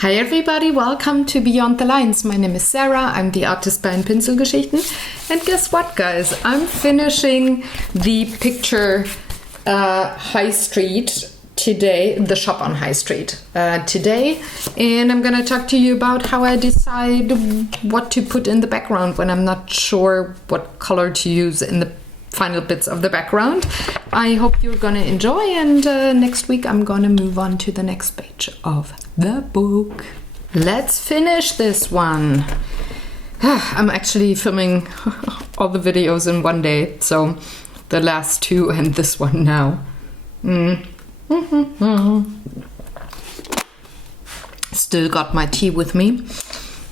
Hi everybody, welcome to Beyond the Lines. My name is Sarah, I'm the artist behind Pinselgeschichten. And guess what, guys? I'm finishing the picture High Street today, the shop on High Street today. And I'm gonna talk to you about how I decide what to put in the background when I'm not sure what color to use in the final bits of the background. I hope you're gonna enjoy, and next week I'm gonna move on to the next page of the book. Let's finish this one. I'm actually filming all the videos in one day, so the last two and this one now. Still got my tea with me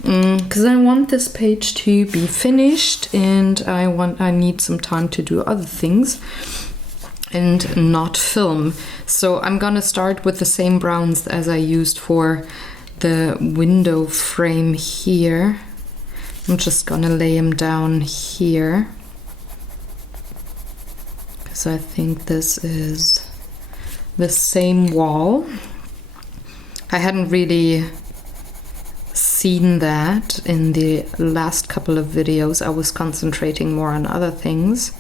because I want this page to be finished, and I need some time to do other things and not film. So I'm gonna start with the same browns as I used for the window frame here. I'm just gonna lay them down here because I think this is the same wall. I hadn't really seen that in the last couple of videos. I was concentrating more on other things.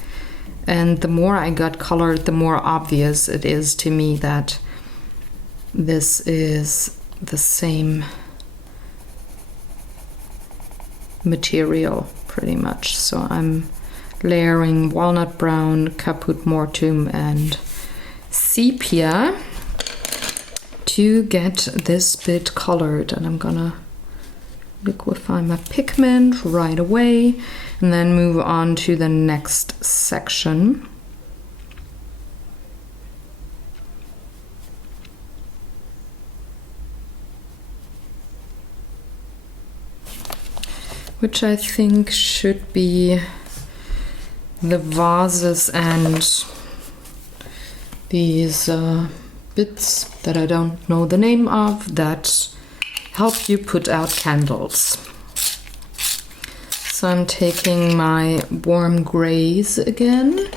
And the more I got colored, the more obvious it is to me that this is the same material, pretty much. So I'm layering walnut brown, caput mortuum, and sepia to get this bit colored. And I'm gonna liquefy my pigment right away and then move on to the next section. Which I think should be the vases and these bits that I don't know the name of that help you put out candles. So I'm taking my warm grays again,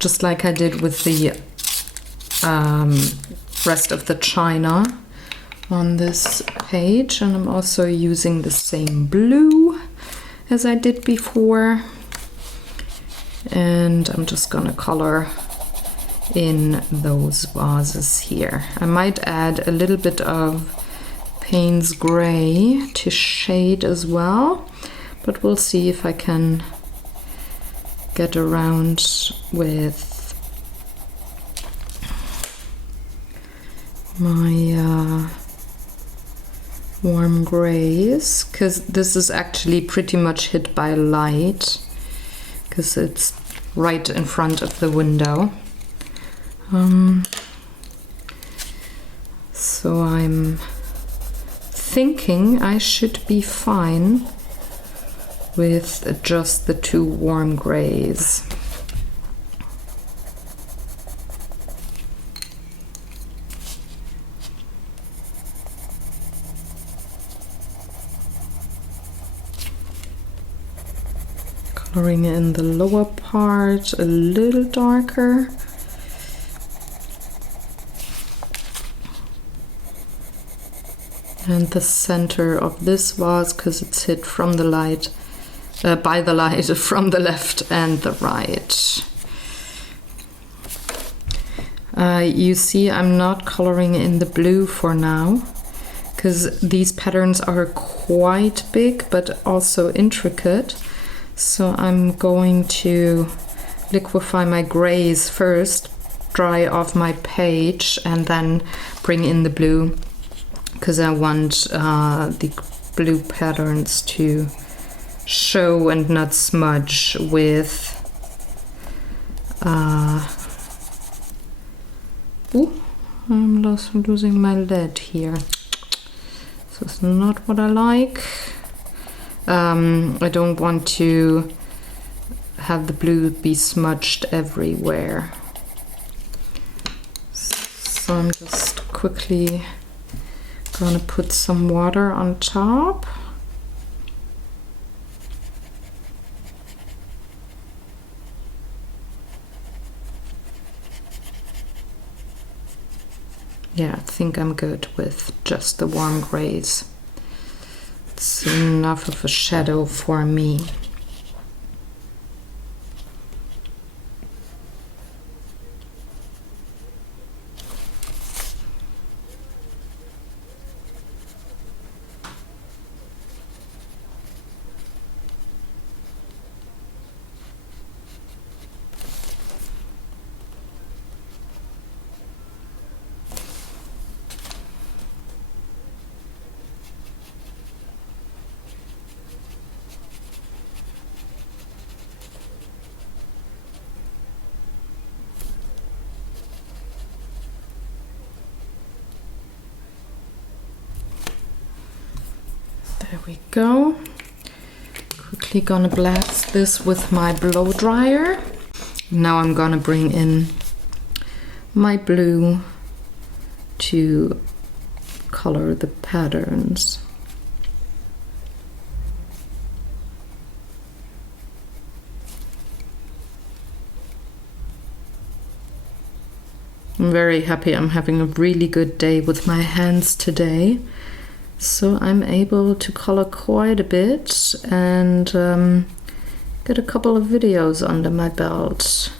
just like I did with the rest of the china on this page, and I'm also using the same blue as I did before, and I'm just gonna color in those vases here. I might add a little bit of Payne's Gray to shade as well, but we'll see if I can get around with my warm grays, because this is actually pretty much hit by light because it's right in front of the window. So I'm thinking I should be fine with just the two warm grays. Coloring in the lower part a little darker. And the center of this vase, because it's hit from the light, by the light from the left and the right. You see, I'm not coloring in the blue for now, because these patterns are quite big but also intricate. So I'm going to liquefy my grays first, dry off my page, and then bring in the blue, because I want the blue patterns to show and not smudge with I'm losing my lead here. This is not what I like. I don't want to have the blue be smudged everywhere. So I'm just quickly gonna put some water on top. Yeah, I think I'm good with just the warm grays. It's enough of a shadow for me. There we go. Quickly gonna blast this with my blow dryer. Now I'm gonna bring in my blue to color the patterns. I'm very happy. I'm having a really good day with my hands today. So I'm able to color quite a bit and get a couple of videos under my belt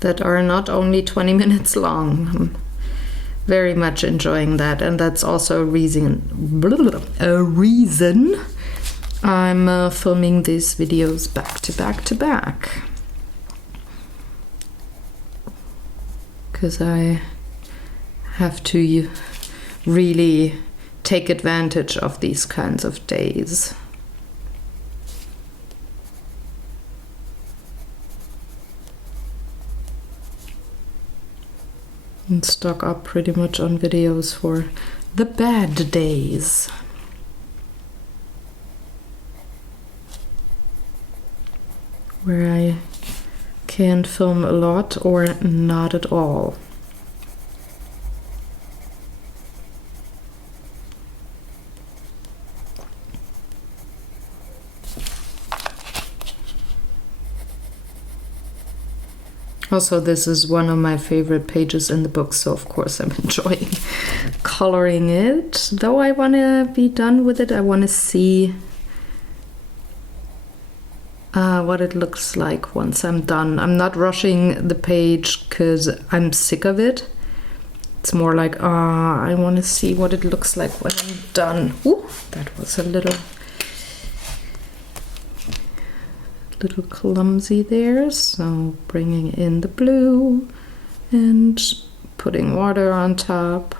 that are not only 20 minutes long. I'm very much enjoying that, and that's also a reason I'm filming these videos back to back to back. Because I have to really take advantage of these kinds of days. And stock up pretty much on videos for the bad days. Where I can't film a lot or not at all. Also, this is one of my favorite pages in the book, so of course I'm enjoying coloring it. Though I want to be done with it, I want to see what it looks like once I'm done. I'm not rushing the page because I'm sick of it. It's more like, I want to see what it looks like when I'm done. Ooh, that was a little clumsy there. So bringing in the blue and putting water on top.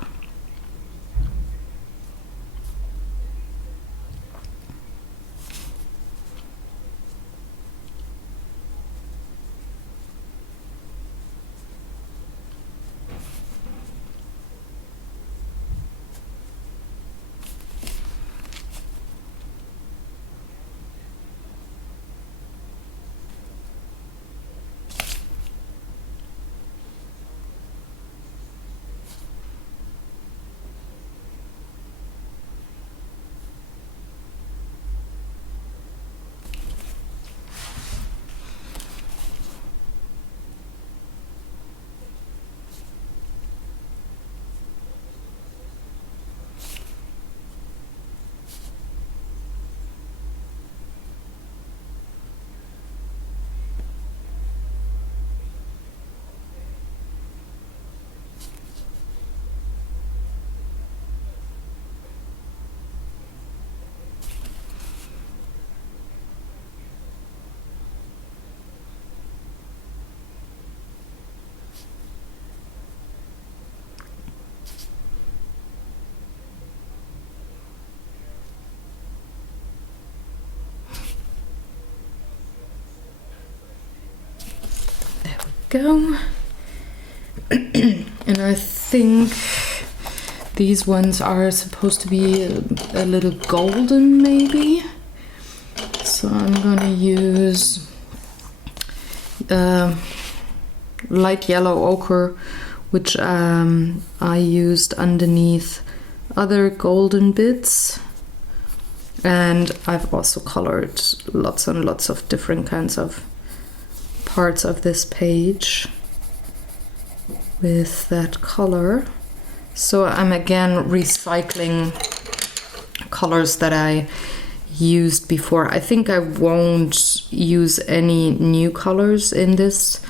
Go. And I think these ones are supposed to be a little golden maybe, so I'm gonna use light yellow ochre, which I used underneath other golden bits, and I've also colored lots and lots of different kinds of parts of this page with that color. So I'm again recycling colors that I used before. I think I won't use any new colors in this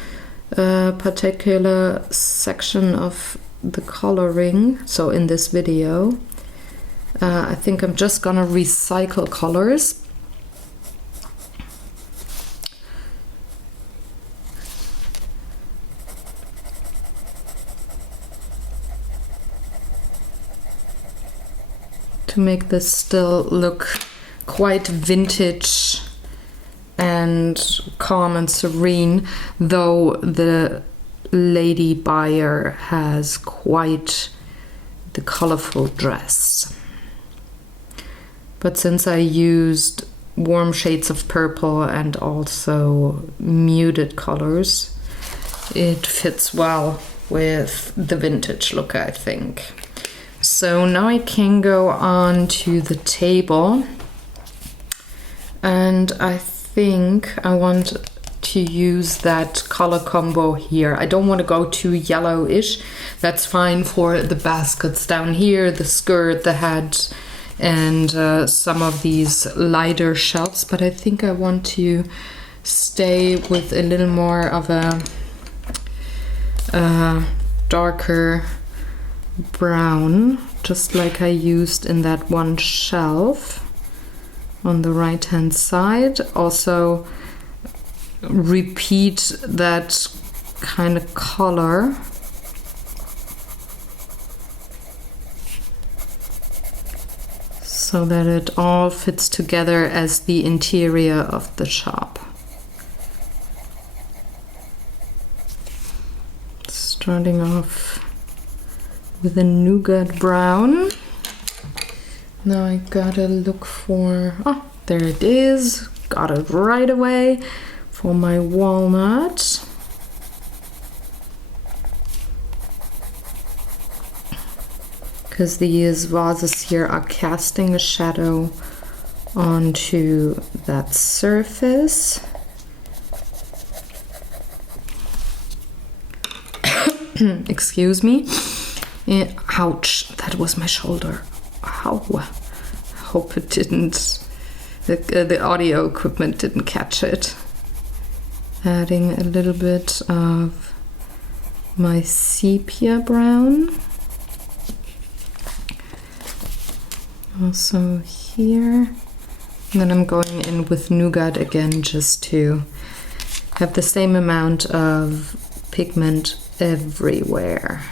particular section of the coloring, so in this video. I think I'm just gonna recycle colors. To make this still look quite vintage and calm and serene, though the lady buyer has quite the colorful dress. But since I used warm shades of purple and also muted colors, it fits well with the vintage look, I think. So now I can go on to the table, and I think I want to use that color combo here. I don't want to go too yellowish. That's fine for the baskets down here, the skirt, the hat, and some of these lighter shelves, but I think I want to stay with a little more of a darker brown, just like I used in that one shelf on the right hand side. Also repeat that kind of color. So that it all fits together as the interior of the shop. Starting off with a nougat brown. Now I gotta look for, oh, there it is. Got it right away for my walnut. Because these vases here are casting a shadow onto that surface. Excuse me. Ouch, that was my shoulder. Ow. I hope it didn't, the audio equipment didn't catch it. Adding a little bit of my sepia brown. Also here. And then I'm going in with nougat again, just to have the same amount of pigment everywhere.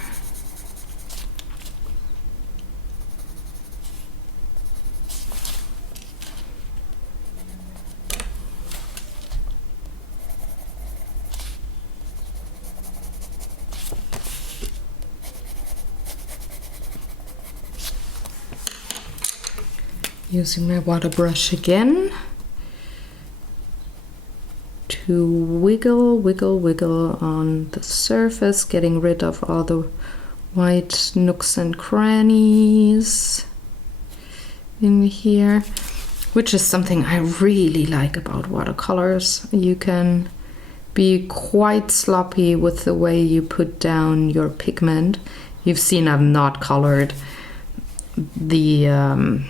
Using my water brush again to wiggle on the surface, getting rid of all the white nooks and crannies in here, which is something I really like about watercolors. You can be quite sloppy with the way you put down your pigment. You've seen I've not colored the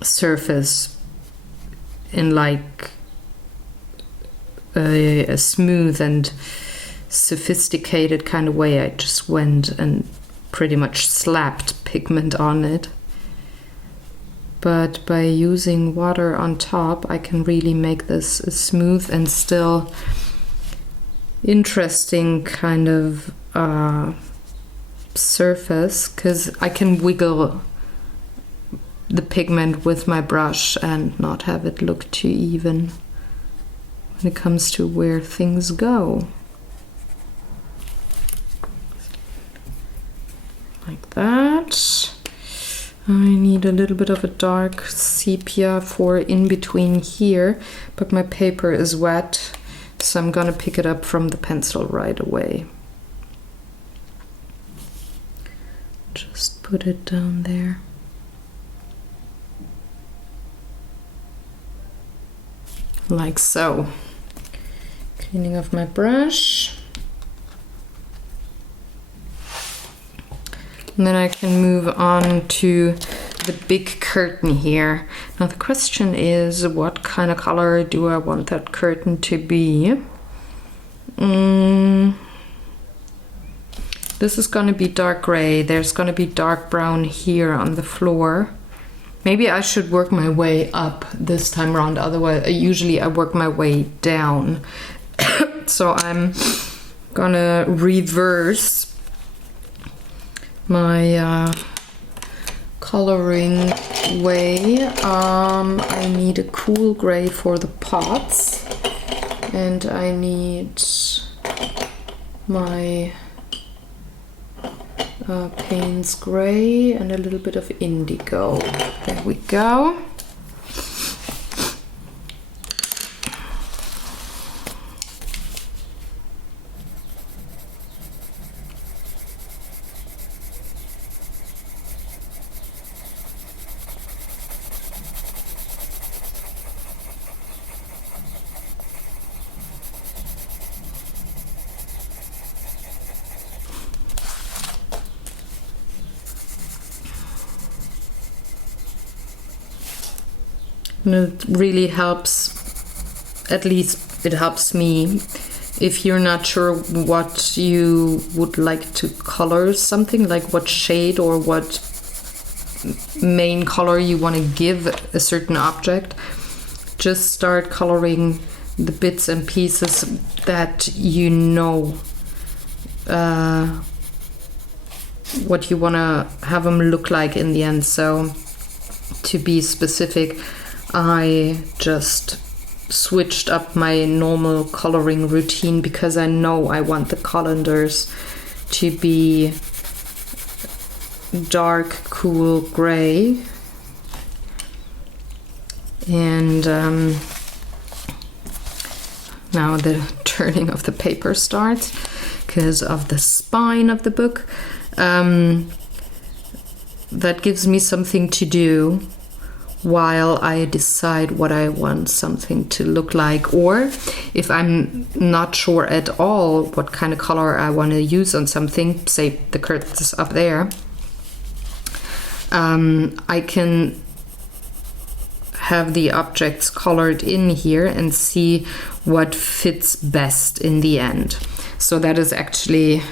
surface in like a smooth and sophisticated kind of way. I just went and pretty much slapped pigment on it. But by using water on top, I can really make this a smooth and still interesting kind of surface, because I can wiggle the pigment with my brush and not have it look too even when it comes to where things go. Like that. I need a little bit of a dark sepia for in between here, but my paper is wet, so I'm gonna pick it up from the pencil right away. Just put it down there. Like so. Cleaning off my brush. And then I can move on to the big curtain here. Now the question is, what kind of color do I want that curtain to be? This is going to be dark gray. There's going to be dark brown here on the floor. Maybe I should work my way up this time around. Otherwise, usually I work my way down. So I'm gonna reverse my coloring way. I need a cool gray for the pots, and I need my Payne's gray and a little bit of indigo. There we go. And it really helps, at least it helps me, if you're not sure what you would like to color something, like what shade or what main color you want to give a certain object, just start coloring the bits and pieces that you know what you want to have them look like in the end. So to be specific, I just switched up my normal coloring routine because I know I want the colanders to be dark, cool gray. And now the turning of the paper starts because of the spine of the book. That gives me something to do while I decide what I want something to look like, or if I'm not sure at all what kind of color I want to use on something, say the curtains up there, I can have the objects colored in here and see what fits best in the end. So that is actually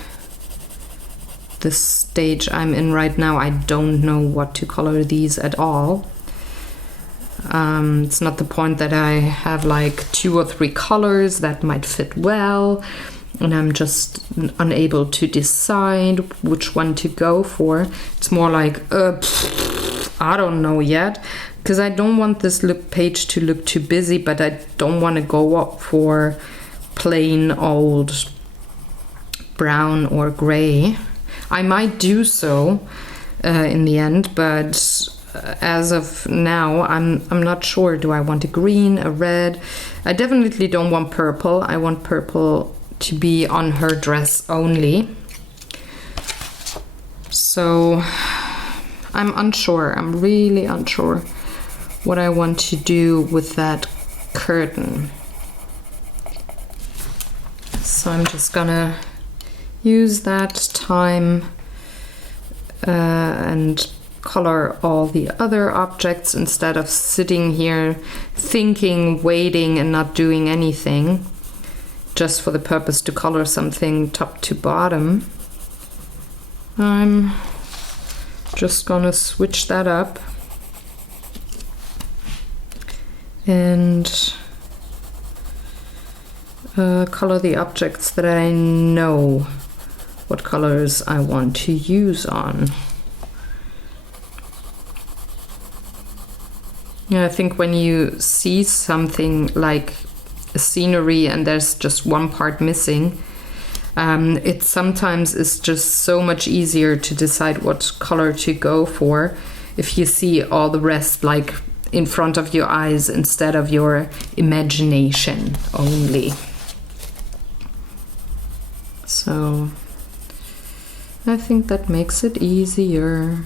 the stage I'm in right now. I don't know what to color these at all. It's not the point that I have like 2 or 3 colors that might fit well, and I'm just unable to decide which one to go for. It's more like, I don't know yet, because I don't want this page to look too busy, but I don't want to go up for plain old brown or gray. I might do so in the end, but as of now, I'm not sure. Do I want a green, a red? I definitely don't want purple. I want purple to be on her dress only. So I'm unsure. I'm really unsure what I want to do with that curtain. So I'm just gonna use that time and color all the other objects instead of sitting here thinking, waiting and not doing anything just for the purpose to color something top to bottom. I'm just gonna switch that up and color the objects that I know what colors I want to use on. Yeah, I think when you see something like a scenery and there's just one part missing, it sometimes is just so much easier to decide what color to go for if you see all the rest like in front of your eyes instead of your imagination only. So I think that makes it easier.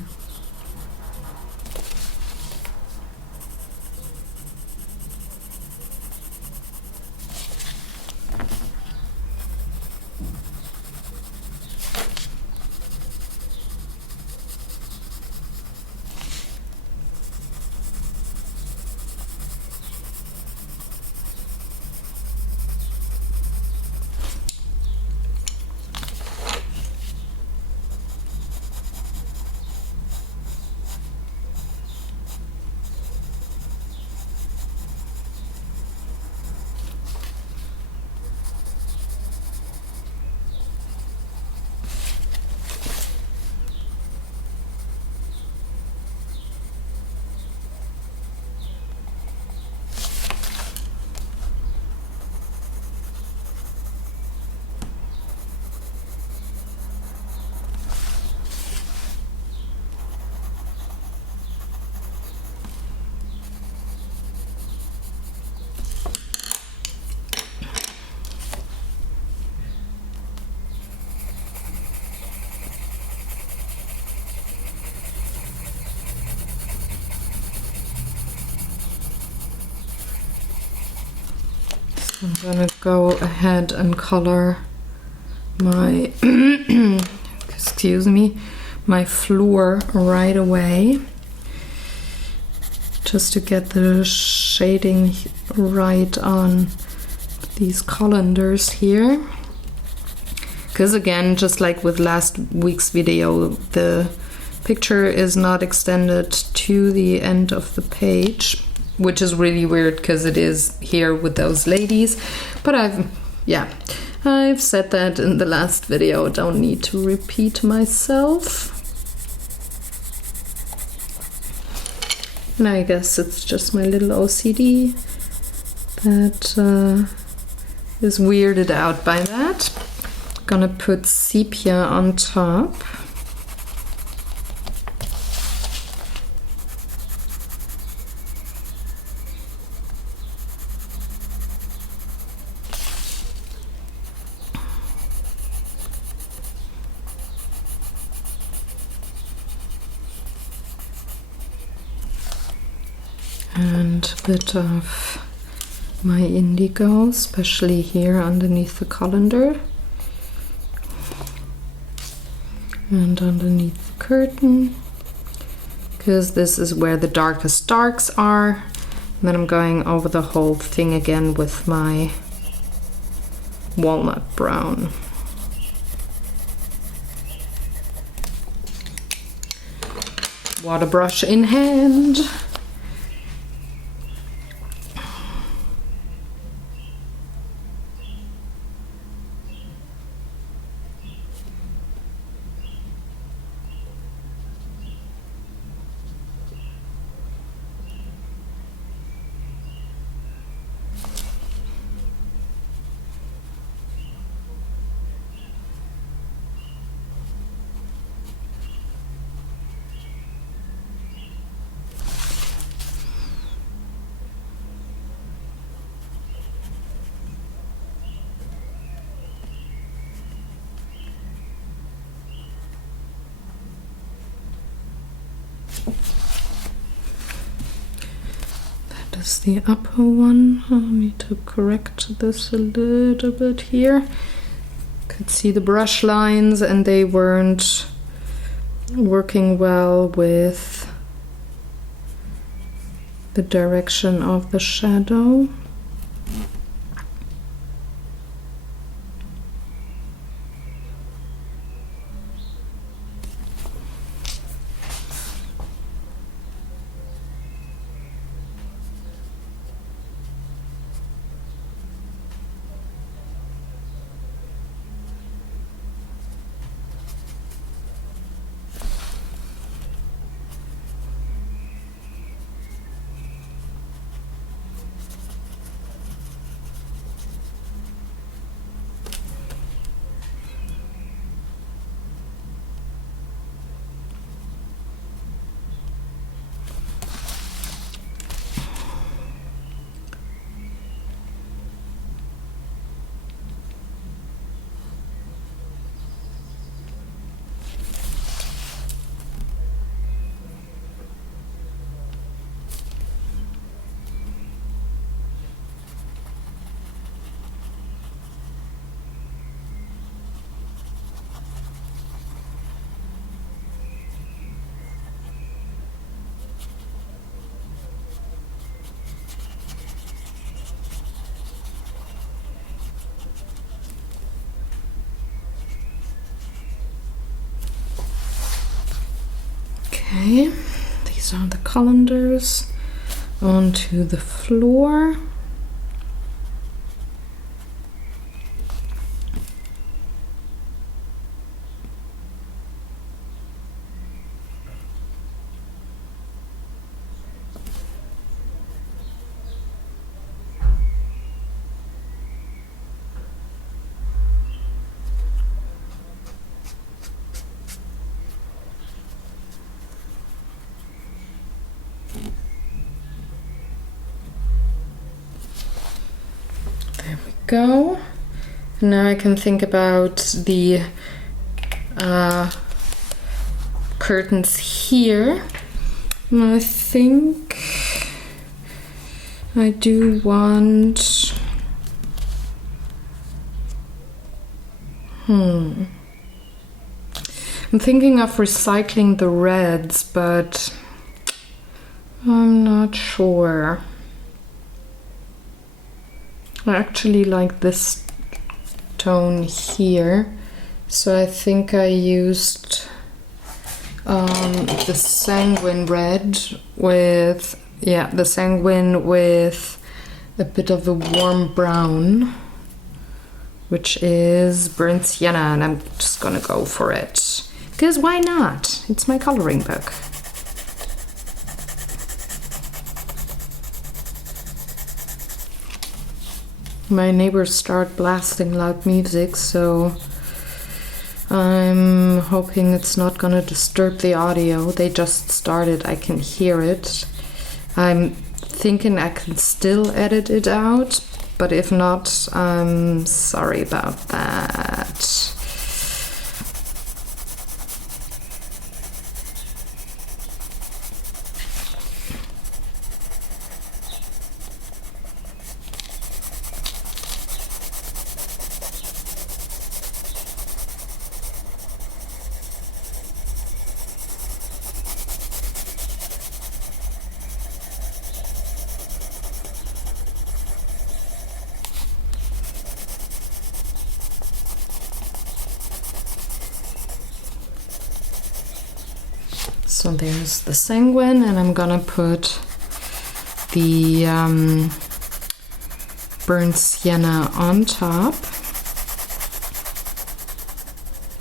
I'm gonna go ahead and color my excuse me, my floor right away, just to get the shading right on these colanders here. Because again, just like with last week's video, the picture is not extended to the end of the page, which is really weird because it is here with those ladies. But I've said that in the last video, don't need to repeat myself. And I guess it's just my little OCD that is weirded out by that. Gonna put sepia on top. And a bit of my indigo, especially here underneath the colander and underneath the curtain, because this is where the darkest darks are. And then I'm going over the whole thing again with my walnut brown. Water brush in hand. That is the upper one. I need to correct this a little bit here. Could see the brush lines and they weren't working well with the direction of the shadow. Okay, these are the colanders onto the floor. Go. Now I can think about the curtains here. And I think I do want I'm thinking of recycling the reds, but I'm not sure. I actually like this tone here, so I think I used the sanguine red with, the sanguine with a bit of a warm brown, which is burnt sienna, and I'm just gonna go for it. Because why not? It's my coloring book. My neighbors start blasting loud music, so I'm hoping it's not gonna disturb the audio. They just started, I can hear it. I'm thinking I can still edit it out, but if not, I'm sorry about that. So there's the sanguine, and I'm gonna put the burnt sienna on top.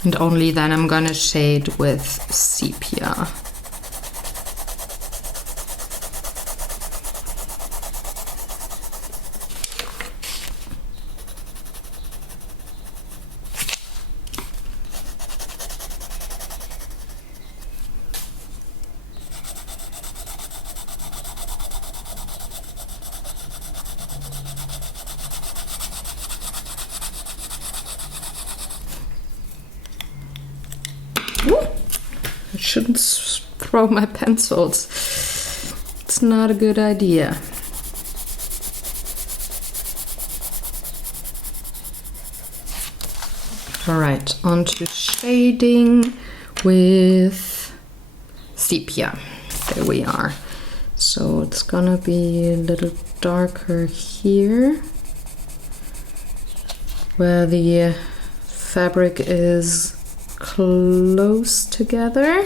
And only then I'm gonna shade with sepia. I shouldn't throw my pencils. It's not a good idea. All right, on to shading with sepia. There we are. So it's gonna be a little darker here, where the fabric is close together.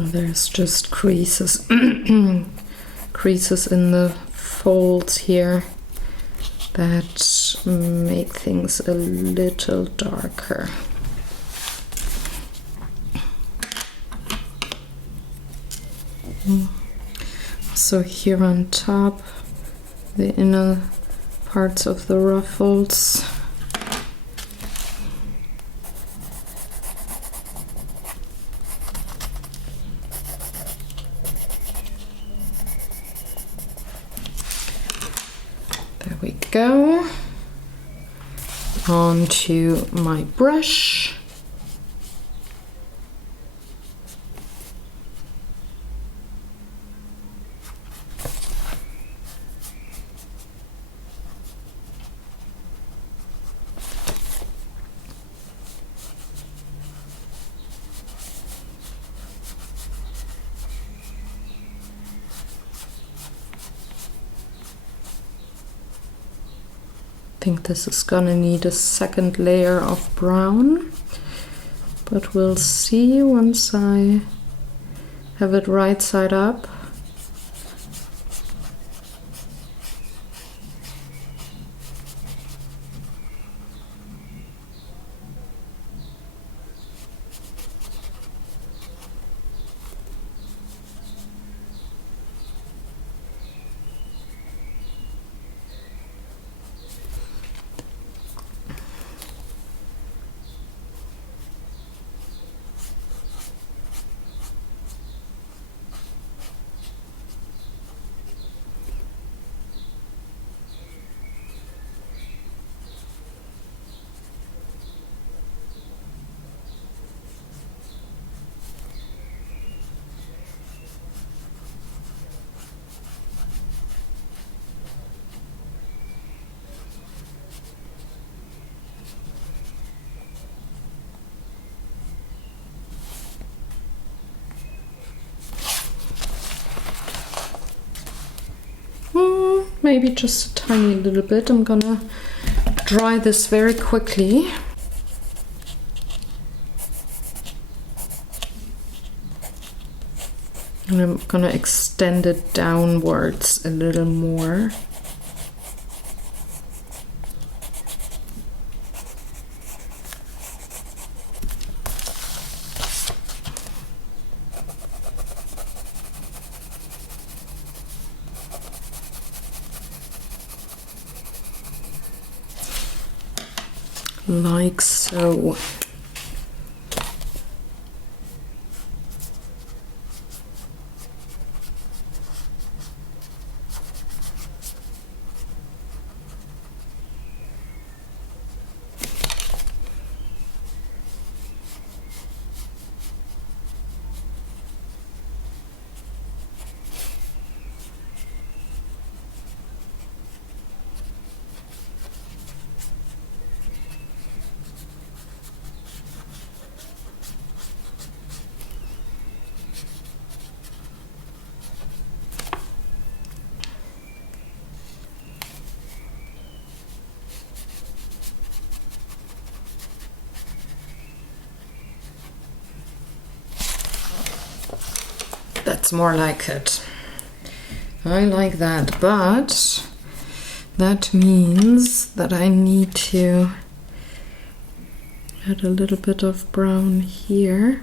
There's just creases creases in the folds here that make things a little darker. So here on top, the inner parts of the ruffles. We go onto my brush. I think this is gonna need a second layer of brown, but we'll see once I have it right side up. maybe just a tiny little bit. I'm gonna dry this very quickly. And I'm gonna extend it downwards a little more. Like so. That's more like it. I like that, but that means that I need to add a little bit of brown here,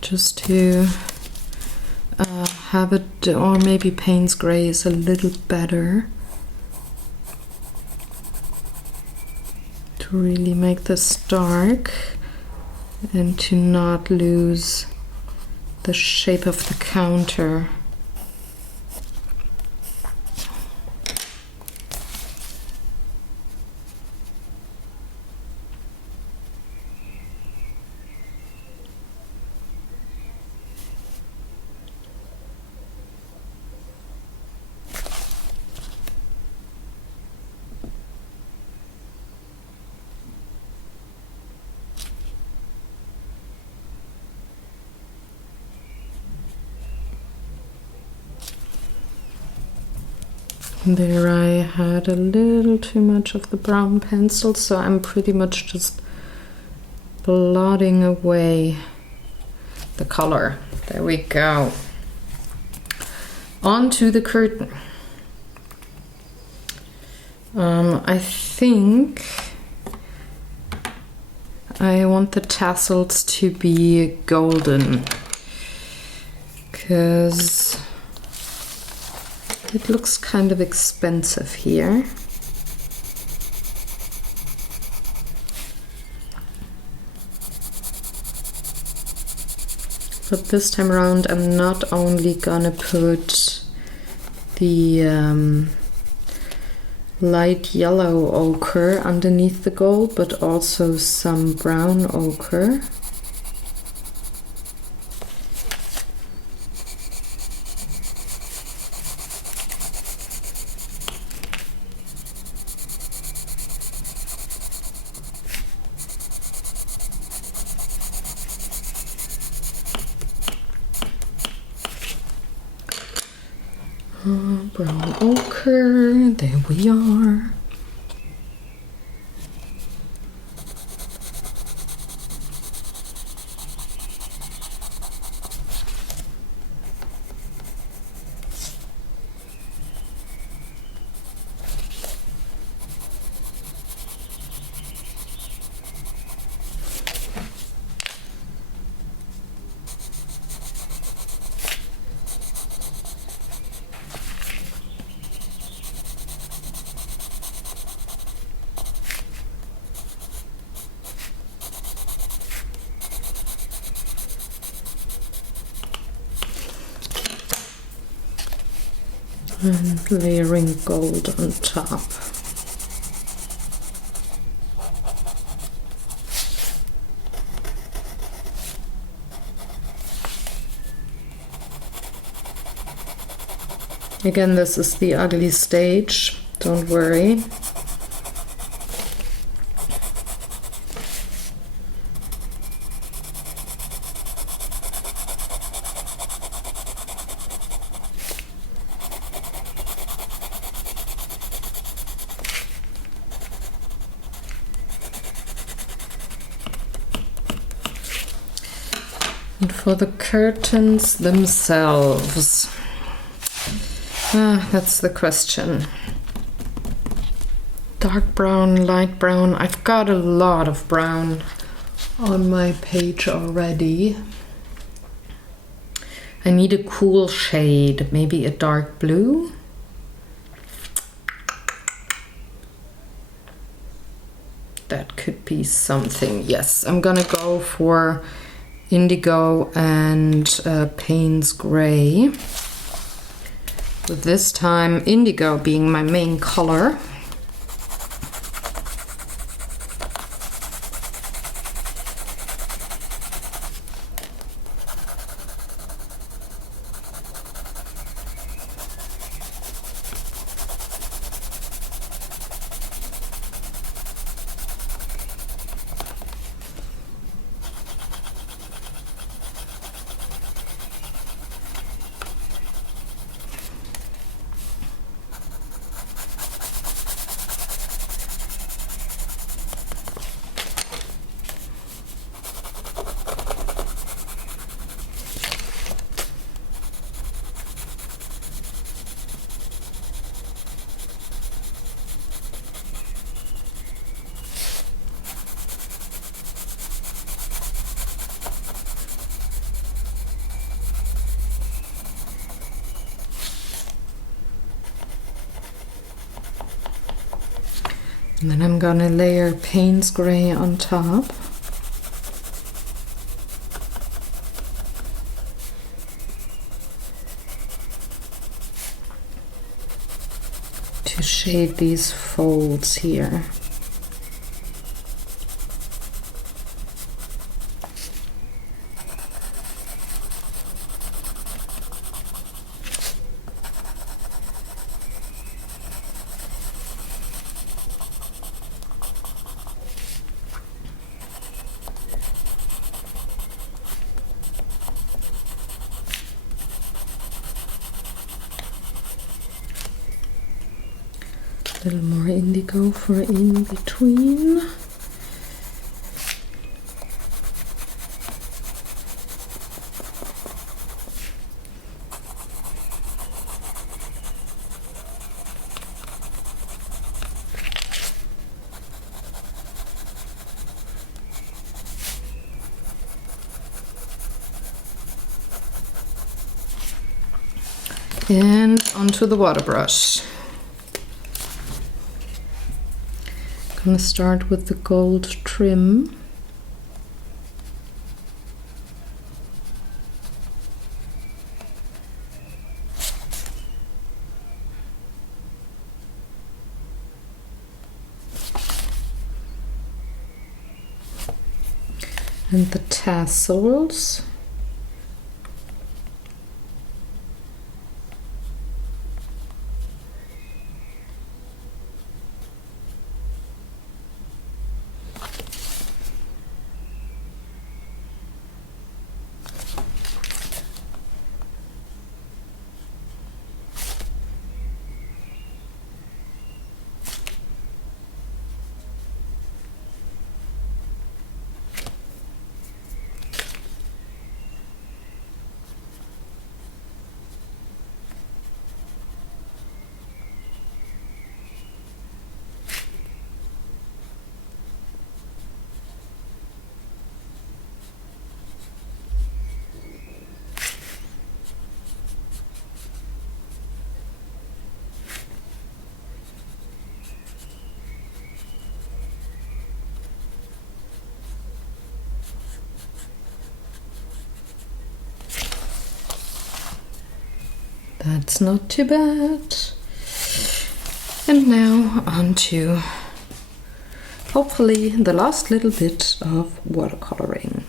just to have it, or maybe Payne's Gray is a little better to really make this dark and to not lose the shape of the counter. There I had a little too much of the brown pencil, so I'm pretty much just blotting away the color. There we go. Onto the curtain. I think I want the tassels to be golden, because it looks kind of expensive here. But this time around I'm not only gonna put the light yellow ochre underneath the gold, but also some brown ochre. Brown ochre, there we are. And layering gold on top. Again, this is the ugly stage, don't worry. And for the curtains themselves, that's the question. Dark brown, light brown. I've got a lot of brown on my page already. I need a cool shade, maybe a dark blue. That could be something. Yes, I'm gonna go for indigo and Payne's gray. With this time indigo being my main color. And then I'm gonna layer Payne's gray on top. To shade these folds here. A little more indigo for in between. And onto the water brush. I'm gonna start with the gold trim. And the tassels. That's not too bad. And now on to hopefully the last little bit of watercoloring.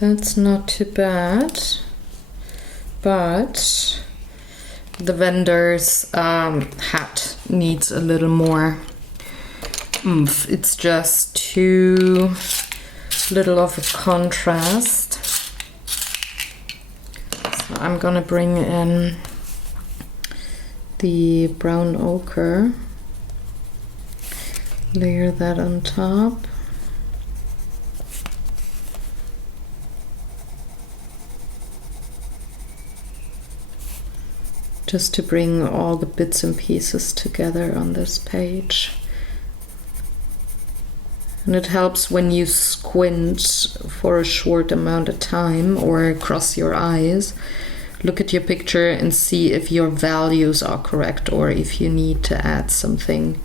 That's not too bad, but the vendor's hat needs a little more oomph. It's just too little of a contrast. So I'm gonna bring in the brown ochre, layer that on top. Just to bring all the bits and pieces together on this page. And it helps when you squint for a short amount of time or cross your eyes. Look at your picture and see if your values are correct or if you need to add something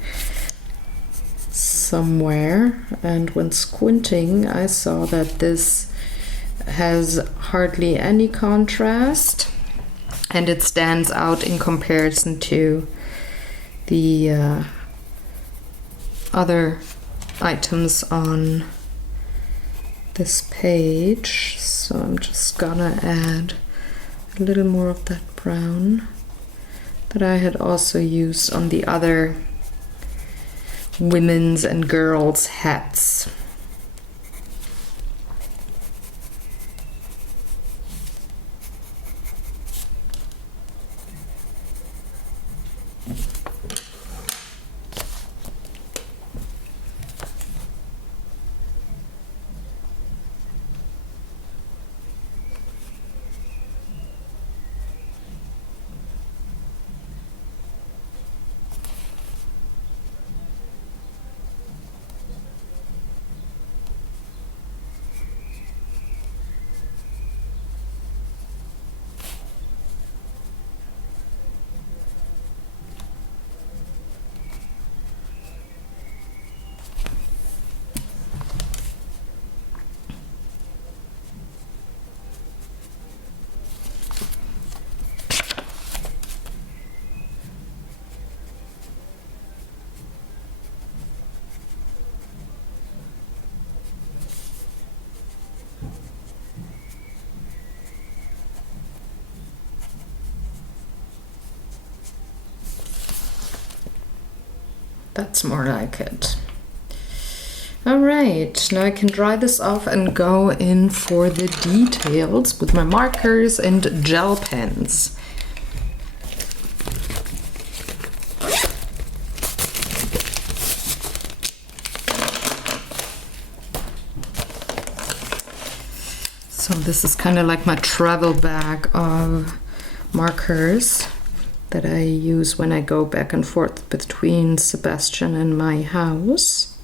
somewhere. And when squinting, I saw that this has hardly any contrast. And it stands out in comparison to the other items on this page. So I'm just gonna add a little more of that brown that I had also used on the other women's and girls' hats. That's more like it. All right, now I can dry this off and go in for the details with my markers and gel pens. So this is kind of like my travel bag of markers that I use when I go back and forth between Sebastian and my house.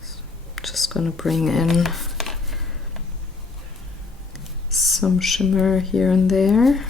So just gonna bring in some shimmer here and there.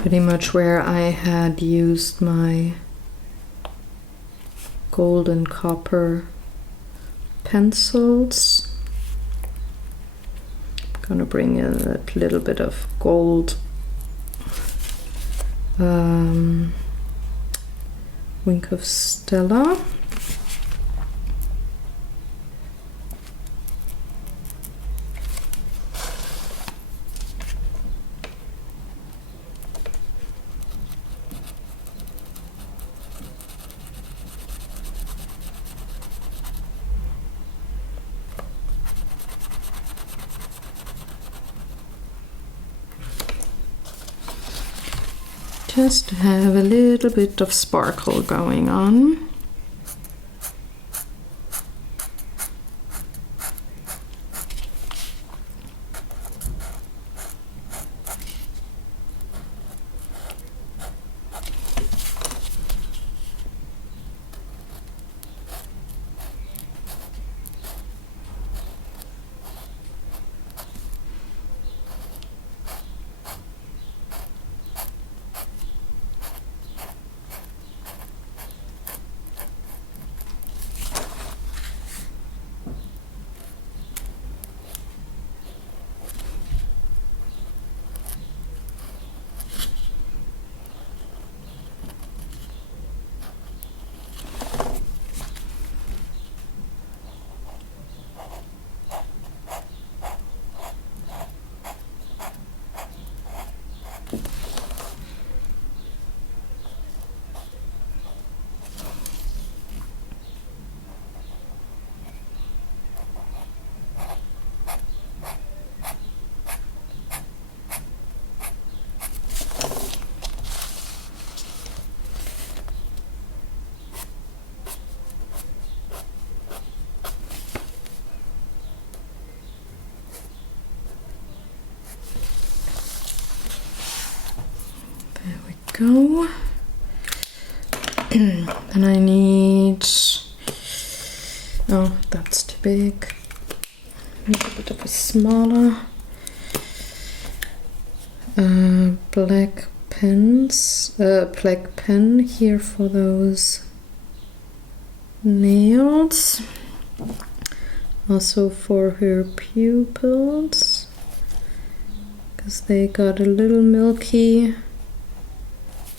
Pretty much where I had used my gold and copper pencils. I'm gonna bring in a little bit of gold Wink of Stella. Just to have a little bit of sparkle going on. go. Then I need, oh, that's too big. I need a bit of a smaller black pen here for those nails. Also for her pupils, because they got a little milky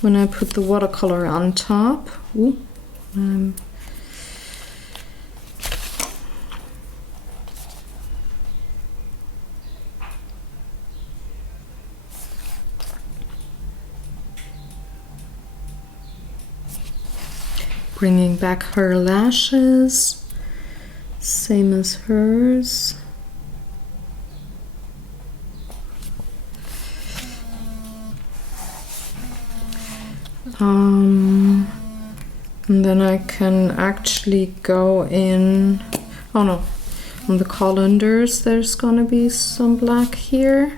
when I put the watercolor on top. Ooh, bringing back her lashes, same as hers. And then I can actually go in, oh no, on the colanders there's gonna be some black here.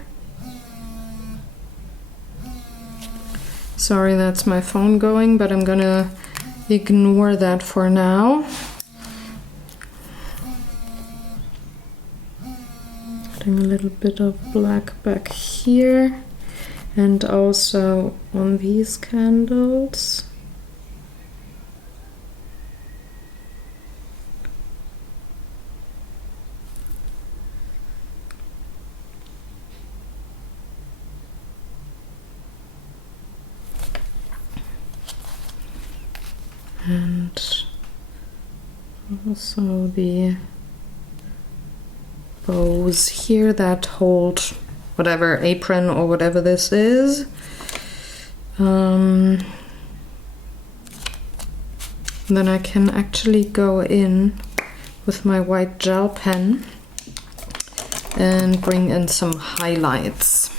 Sorry, that's my phone going, but I'm gonna ignore that for now. Adding a little bit of black back here, and also on these candles. And also the bows here that hold whatever apron or whatever this is. Then I can actually go in with my white gel pen and bring in some highlights.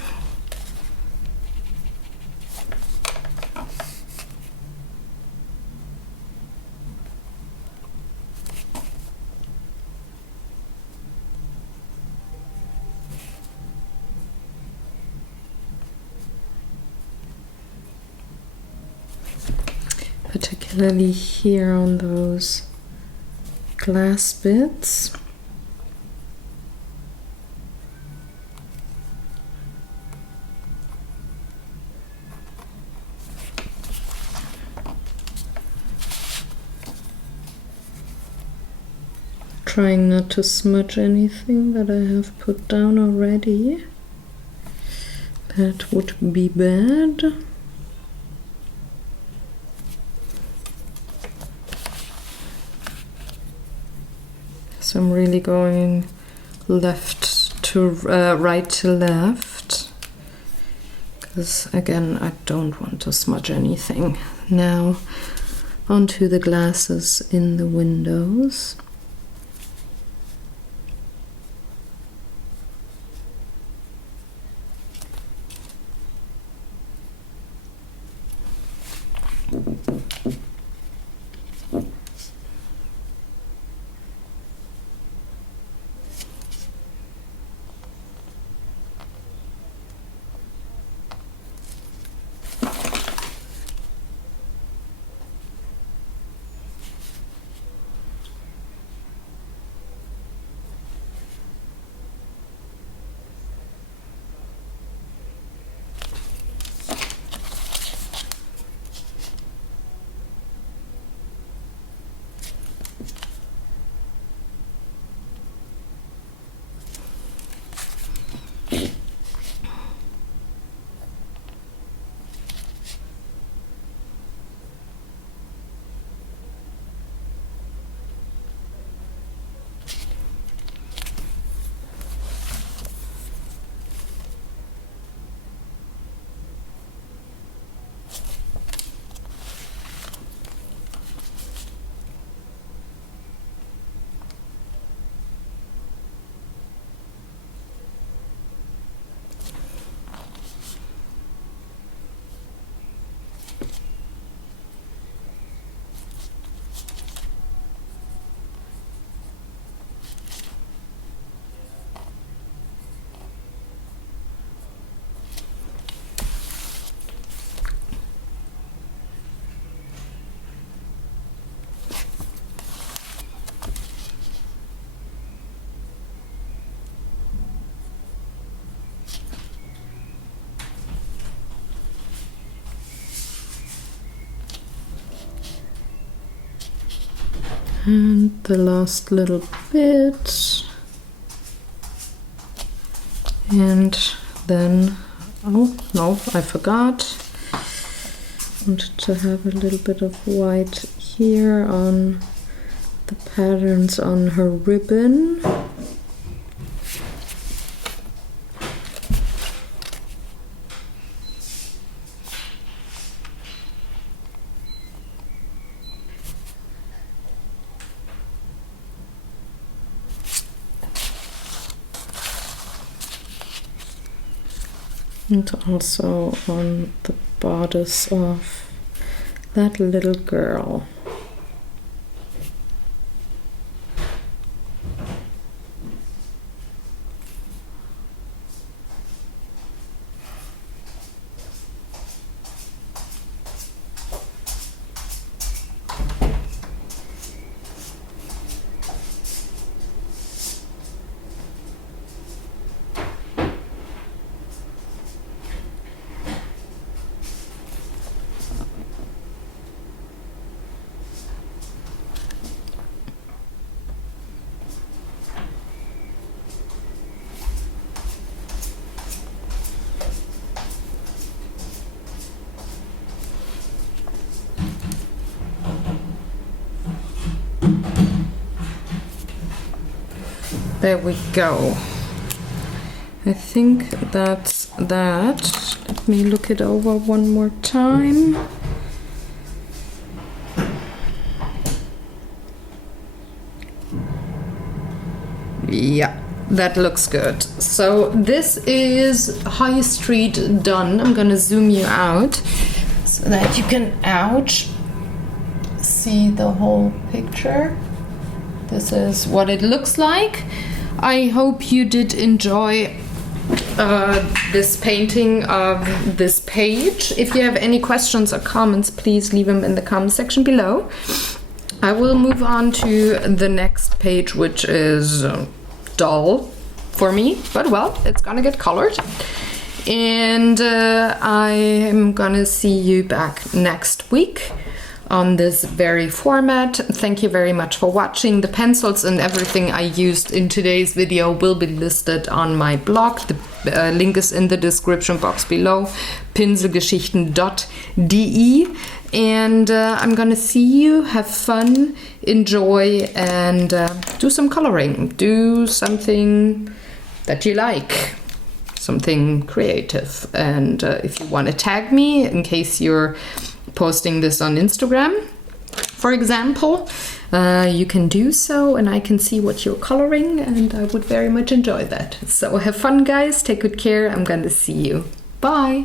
Particularly here on those glass bits. Trying not to smudge anything that I have put down already. That would be bad. So I'm really going left to right to left, because again I don't want to smudge anything. Now onto the glasses in the windows. And the last little bit. And then, oh no, I forgot. Wanted to have a little bit of white here on the patterns on her ribbon. And also on the bodice of that little girl. There we go. I think that's that. Let me look it over one more time. Yeah, that looks good. So this is High Street done. I'm gonna zoom you out so that you can, ouch, see the whole picture. This is what it looks like. I hope you did enjoy this painting of this page. If you have any questions or comments, please leave them in the comment section below. I will move on to the next page, which is dull for me, but well, it's gonna get colored. And I am gonna see you back next week on this very format. Thank you very much for watching. The pencils and everything I used in today's video will be listed on my blog. The link is in the description box below, pinselgeschichten.de. And I'm gonna see you, have fun, enjoy, and do some coloring. Do something that you like, something creative. And if you want to tag me, in case you're posting this on Instagram, for example, you can do so, and I can see what you're coloring, and I would very much enjoy that. So have fun, guys. Take good care. I'm gonna see you. Bye.